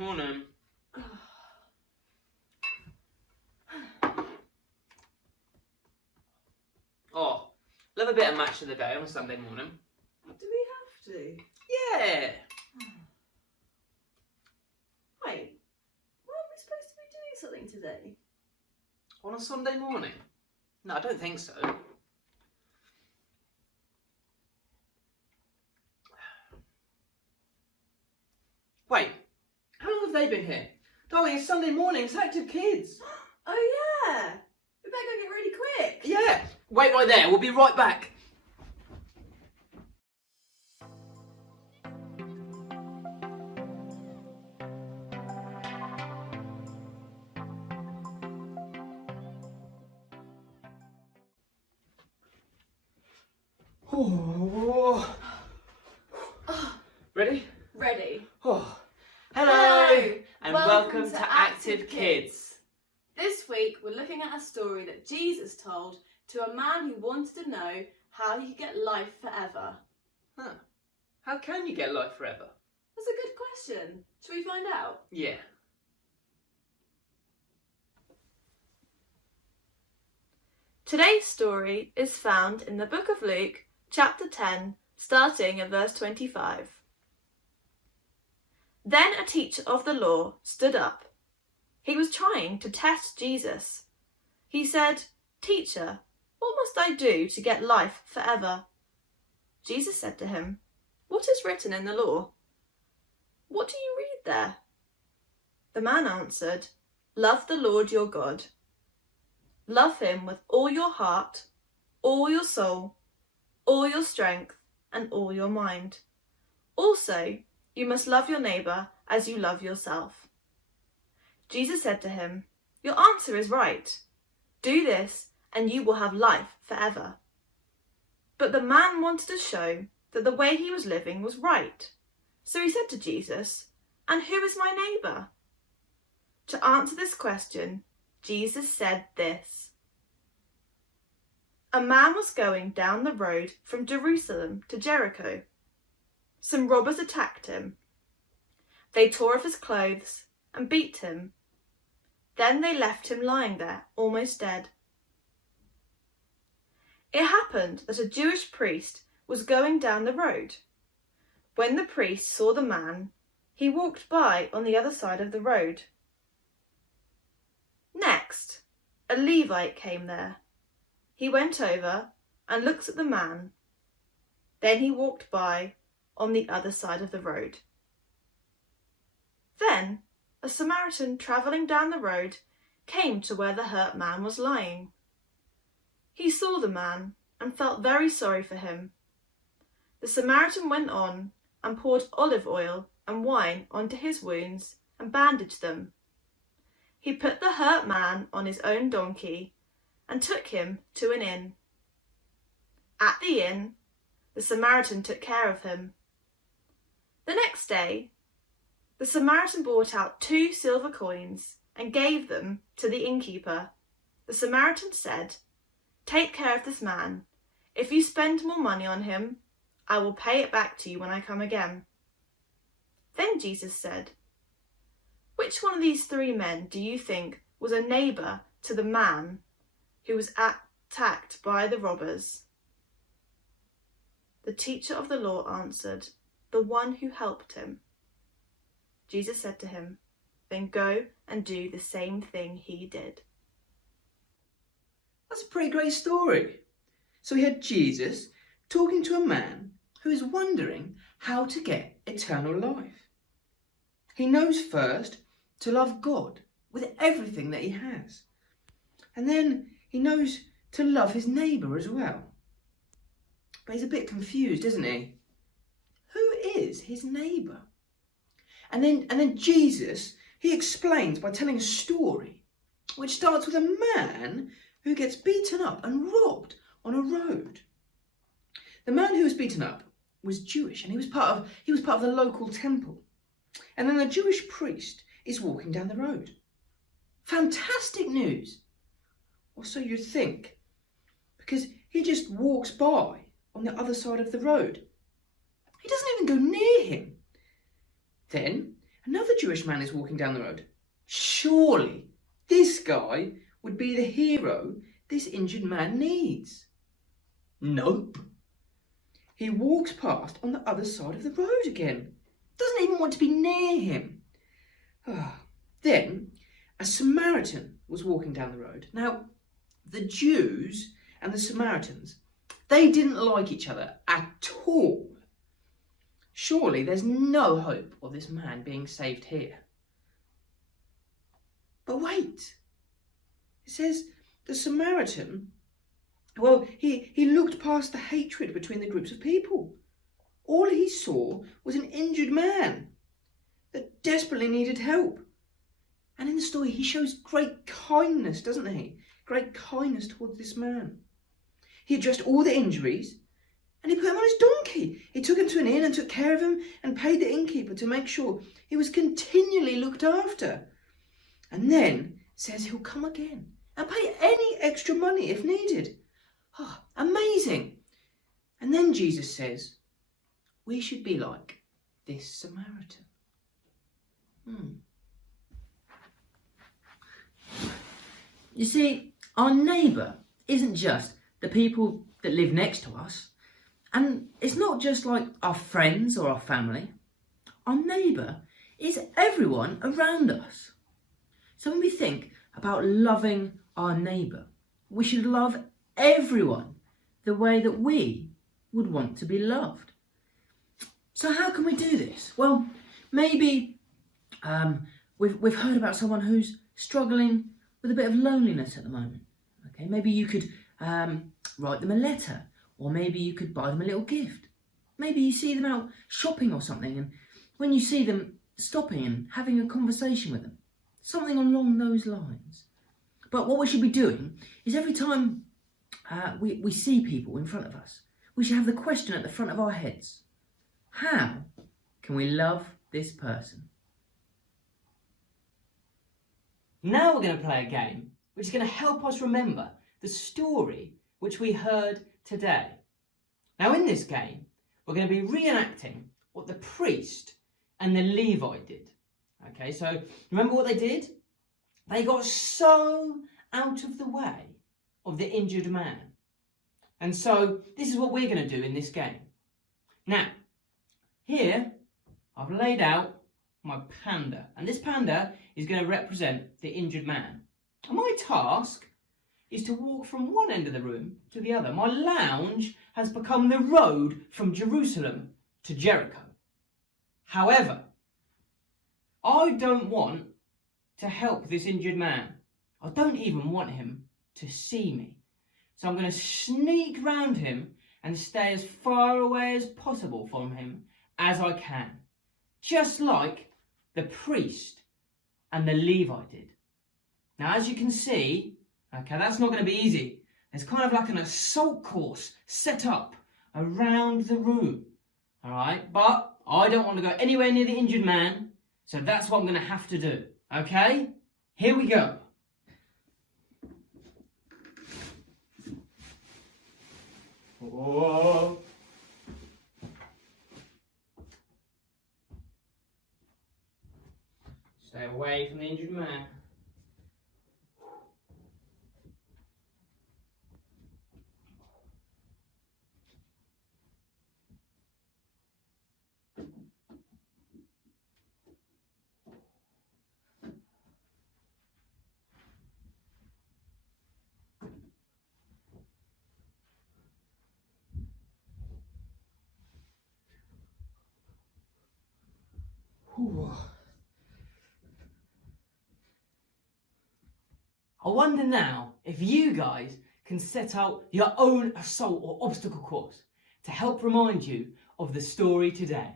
Morning. Oh, love a bit of match of the day on a Sunday morning. Do we have to? Yeah. Wait, weren't we supposed to be doing something today? On a Sunday morning? No, I don't think so. Wait, how long have they been here? Darling, it's Sunday morning, it's ActiveKids. Oh yeah! We better go get ready quick. Yeah, wait right there, we'll be right back. Oh. Ready? Ready. Oh. Hello, and Welcome welcome to to ActiveKids. This week we're looking at a story that Jesus told to a man who wanted to know how he could get life forever. Huh. How can you get life forever? That's a good question. Shall we find out? Yeah. Today's story is found in the book of Luke, chapter 10, starting at verse 25. Then a teacher of the law stood up. He was trying to test Jesus. He said, "Teacher, what must I do to get life forever?" Jesus said to him, "What is written in the law? What do you read there?" The man answered, "Love the Lord your God. Love him with all your heart, all your soul, all your strength, and all your mind. Also, you must love your neighbour as you love yourself." Jesus said to him, "Your answer is right. Do this and you will have life forever." But the man wanted to show that the way he was living was right. So he said to Jesus, "And who is my neighbour?" To answer this question, Jesus said this. A man was going down the road from Jerusalem to Jericho. Some robbers attacked him. They tore off his clothes and beat him. Then they left him lying there, almost dead. It happened that a Jewish priest was going down the road. When the priest saw the man, he walked by on the other side of the road. Next, a Levite came there. He went over and looked at the man. Then he walked by on the other side of the road. Then a Samaritan travelling down the road came to where the hurt man was lying. He saw the man and felt very sorry for him. The Samaritan went on and poured olive oil and wine onto his wounds and bandaged them. He put the hurt man on his own donkey and took him to an inn. At the inn, the Samaritan took care of him. The next day, the Samaritan brought out 2 silver coins and gave them to the innkeeper. The Samaritan said, "Take care of this man. If you spend more money on him, I will pay it back to you when I come again." Then Jesus said, "Which one of these 3 men do you think was a neighbour to the man who was attacked by the robbers?" The teacher of the law answered, "The one who helped him." Jesus said to him, "Then go and do the same thing he did." That's a pretty great story. So we had Jesus talking to a man who is wondering how to get eternal life. He knows first to love God with everything that he has. And then he knows to love his neighbour as well. But he's a bit confused, isn't he? Who is his neighbour? And then Jesus, he explains by telling a story which starts with a man who gets beaten up and robbed on a road. The man who was beaten up was Jewish, and he was part of the local temple. And then the Jewish priest is walking down the road. Fantastic news, or so you'd think, because he just walks by on the other side of the road. He doesn't even go near him. Then another Jewish man is walking down the road. Surely this guy would be the hero this injured man needs. Nope. He walks past on the other side of the road again. Doesn't even want to be near him. Then a Samaritan was walking down the road. Now, the Jews and the Samaritans, they didn't like each other at all. Surely there's no hope of this man being saved here. But wait, it says the Samaritan, well, he looked past the hatred between the groups of people. All he saw was an injured man that desperately needed help. And in the story, he shows great kindness, doesn't he? Great kindness towards this man. He addressed all the injuries and he put him on his donkey. He took him to an inn and took care of him and paid the innkeeper to make sure he was continually looked after. And then says he'll come again and pay any extra money if needed. Oh, amazing. And then Jesus says, we should be like this Samaritan. You see, our neighbour isn't just the people that live next to us, and it's not just like our friends or our family. Our neighbour is everyone around us. So when we think about loving our neighbour, we should love everyone the way that we would want to be loved. So how can we do this? Well, maybe we've heard about someone who's struggling with a bit of loneliness at the moment. Okay, maybe you could write them a letter, or maybe you could buy them a little gift. Maybe you see them out shopping or something, and when you see them, stopping and having a conversation with them. Something along those lines. But what we should be doing is every time we see people in front of us, we should have the question at the front of our heads. How can we love this person? Now we're going to play a game which is going to help us remember the story which we heard today. Now in this game, we're going to be reenacting what the priest and the Levite did. Okay, so remember what they did? They got so out of the way of the injured man. And so this is what we're going to do in this game. Now, here I've laid out my panda, and this panda is going to represent the injured man. And my task is to walk from one end of the room to the other. My lounge has become the road from Jerusalem to Jericho. However, I don't want to help this injured man. I don't even want him to see me. So I'm going to sneak round him and stay as far away as possible from him as I can. Just like the priest and the Levite did. Now, as you can see, okay, that's not going to be easy. There's kind of like an assault course set up around the room. All right, but I don't want to go anywhere near the injured man, so that's what I'm going to have to do. Okay, here we go. Whoa. Stay away from the injured man. I wonder now if you guys can set out your own assault or obstacle course to help remind you of the story today.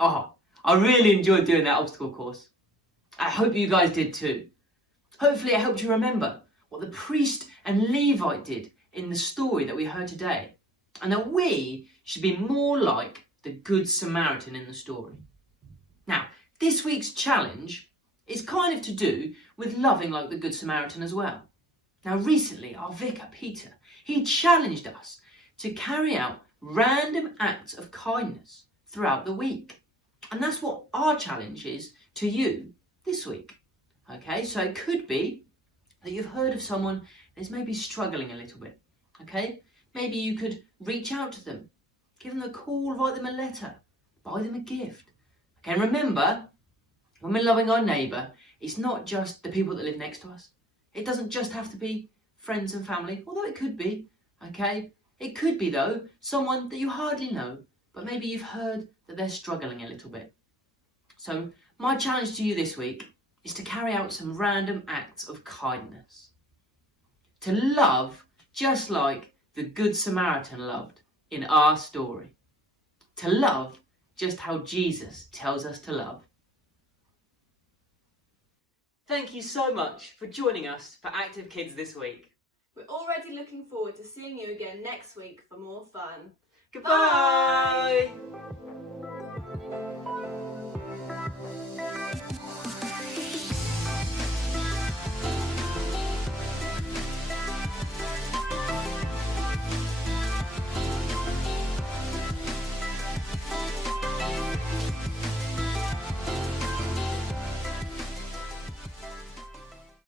Oh, I really enjoyed doing that obstacle course. I hope you guys did too. Hopefully it helped you remember what the priest and Levite did in the story that we heard today, and that we should be more like the Good Samaritan in the story. Now, this week's challenge is kind of to do with loving like the Good Samaritan as well. Now, recently, our vicar, Peter, he challenged us to carry out random acts of kindness throughout the week. And that's what our challenge is to you this week. Okay, so it could be that you've heard of someone that's maybe struggling a little bit. Okay, maybe you could reach out to them, give them a call, write them a letter, buy them a gift. Okay, and remember, when we're loving our neighbour, it's not just the people that live next to us. It doesn't just have to be friends and family, although it could be. Okay, it could be though someone that you hardly know, but maybe you've heard that they're struggling a little bit. So my challenge to you this week is to carry out some random acts of kindness. To love just like the Good Samaritan loved in our story. To love just how Jesus tells us to love. Thank you so much for joining us for Active Kids this week. We're already looking forward to seeing you again next week for more fun. Goodbye!